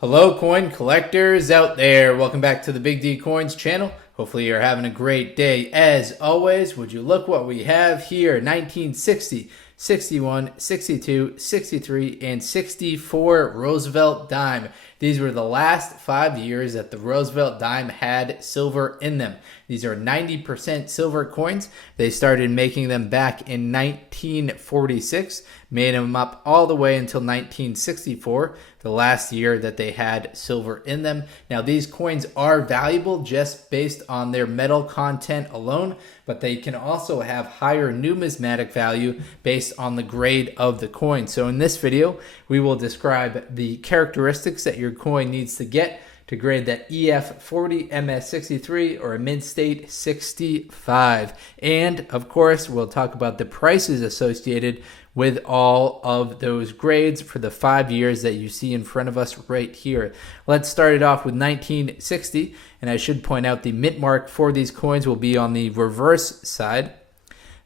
Hello coin collectors out there, welcome back to the Big D Coins channel. Hopefully you're having a great day. As always, would you look what we have here: 1960, 61, 62, 63, and 64 Roosevelt dime. These were the last 5 years that the Roosevelt dime had silver in them. These are 90% silver coins. They started making them back in 1946, made them up all the way until 1964, the last year that they had silver in them. Now, these coins are valuable just based on their metal content alone, but they can also have higher numismatic value based on the grade of the coin. So in this video, we will describe the characteristics that your coin needs to get to grade that EF40, MS63, or a mid-state 65. And of course, we'll talk about the prices associated with all of those grades for the 5 years that you see in front of us right here. Let's start it off with 1960, and I should point out the mint mark for these coins will be on the reverse side.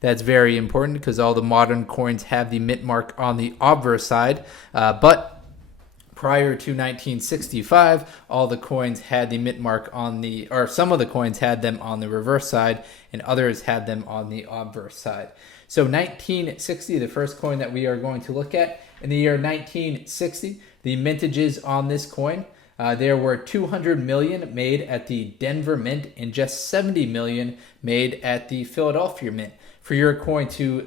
That's very important because all the modern coins have the mint mark on the obverse side, but prior to 1965, all the coins had the mint mark on the, or some of the coins had them on the reverse side, and others had them on the obverse side. So 1960, the first coin that we are going to look at. In the year 1960, the mintages on this coin, there were 200 million made at the Denver Mint and just 70 million made at the Philadelphia Mint. For your coin to,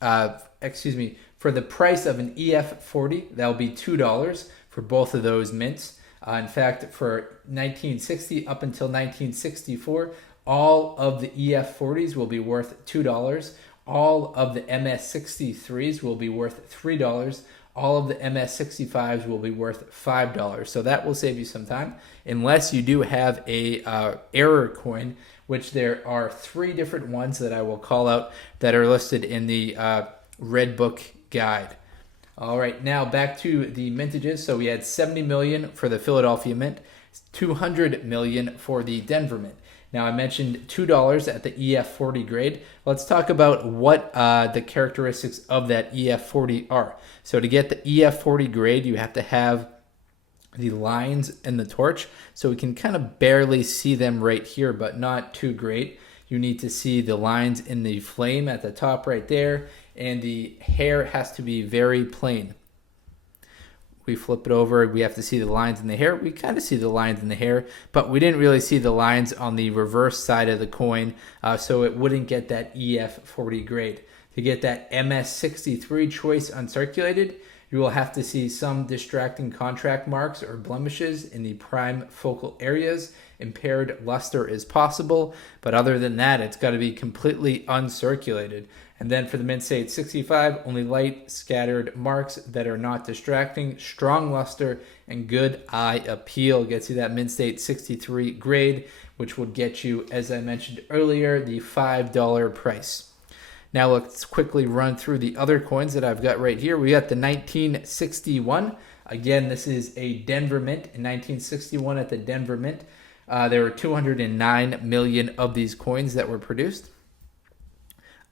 for the price of an EF40, that'll be $2 for both of those mints. In fact, for 1960 up until 1964, all of the EF40s will be worth $2. All of the MS63s will be worth $3. All of the MS65s will be worth $5. So that will save you some time, unless you do have a error coin, which there are 3 different ones that I will call out that are listed in the Red Book guide. All right, now back to the mintages. So we had 70 million for the Philadelphia Mint, 200 million for the Denver Mint. Now, I mentioned $2 at the EF40 grade. Let's talk about what the characteristics of that EF40 are. So to get the EF40 grade, you have to have the lines in the torch. So we can kind of barely see them right here, but not too great. You need to see the lines in the flame at the top right there, and the hair has to be very plain. We flip it over, we have to see the lines in the hair. We kind of see the lines in the hair, but we didn't really see the lines on the reverse side of the coin, so it wouldn't get that EF40 grade. To get that MS63 choice uncirculated, you will have to see some distracting contract marks or blemishes in the prime focal areas. Impaired luster is possible, but other than that, it's got to be completely uncirculated. And then for the mint state 65, only light scattered marks that are not distracting, strong luster, and good eye appeal gets you that mint state 63 grade, which would get you, as I mentioned earlier, the $5 price. Now let's quickly run through the other coins that I've got right here. We got the 1961. Again, this is a Denver Mint. In 1961 at the Denver Mint, there were 209 million of these coins that were produced.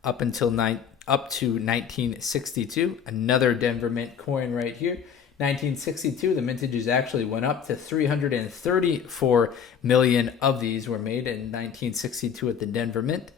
Up to 1962, another Denver Mint coin right here. 1962, the mintages actually went up to 334 million of these were made in 1962 at the Denver Mint.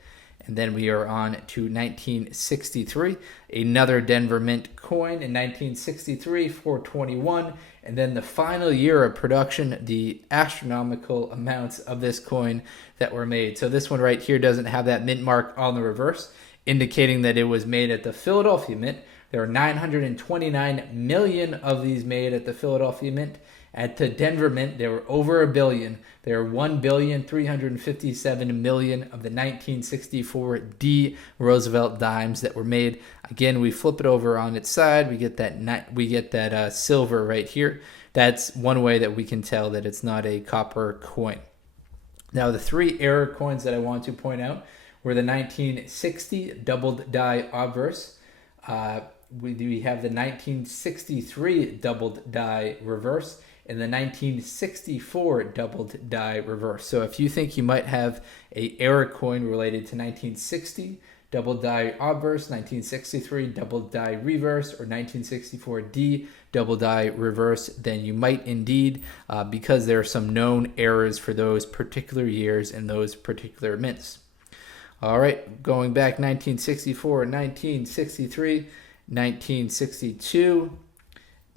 And then we are on to 1963, another Denver Mint coin in 1963, 421. And then the final year of production, the astronomical amounts of this coin that were made. So this one right here doesn't have that mint mark on the reverse, indicating that it was made at the Philadelphia Mint. There are 929 million of these made at the Philadelphia Mint. At the Denver Mint, there were over a billion. There are 1,357 million of the 1964 D Roosevelt dimes that were made. Again, we flip it over on its side. We get that silver right here. That's one way that we can tell that it's not a copper coin. Now, the 3 error coins that I want to point out were the 1960 doubled die obverse. We have the 1963 doubled die reverse and the 1964 doubled die reverse. So if you think you might have a error coin related to 1960, double die obverse, 1963 double die reverse, or 1964D double die reverse, then you might indeed, because there are some known errors for those particular years and those particular mints. All right, going back 1964, 1963, 1962,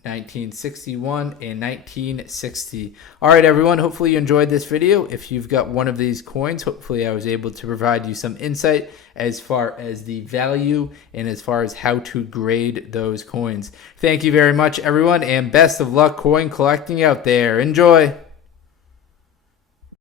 1961, and 1960. All right, everyone, hopefully you enjoyed this video. If you've got one of these coins, hopefully I was able to provide you some insight as far as the value and as far as how to grade those coins. Thank you very much, everyone, and best of luck coin collecting out there. Enjoy!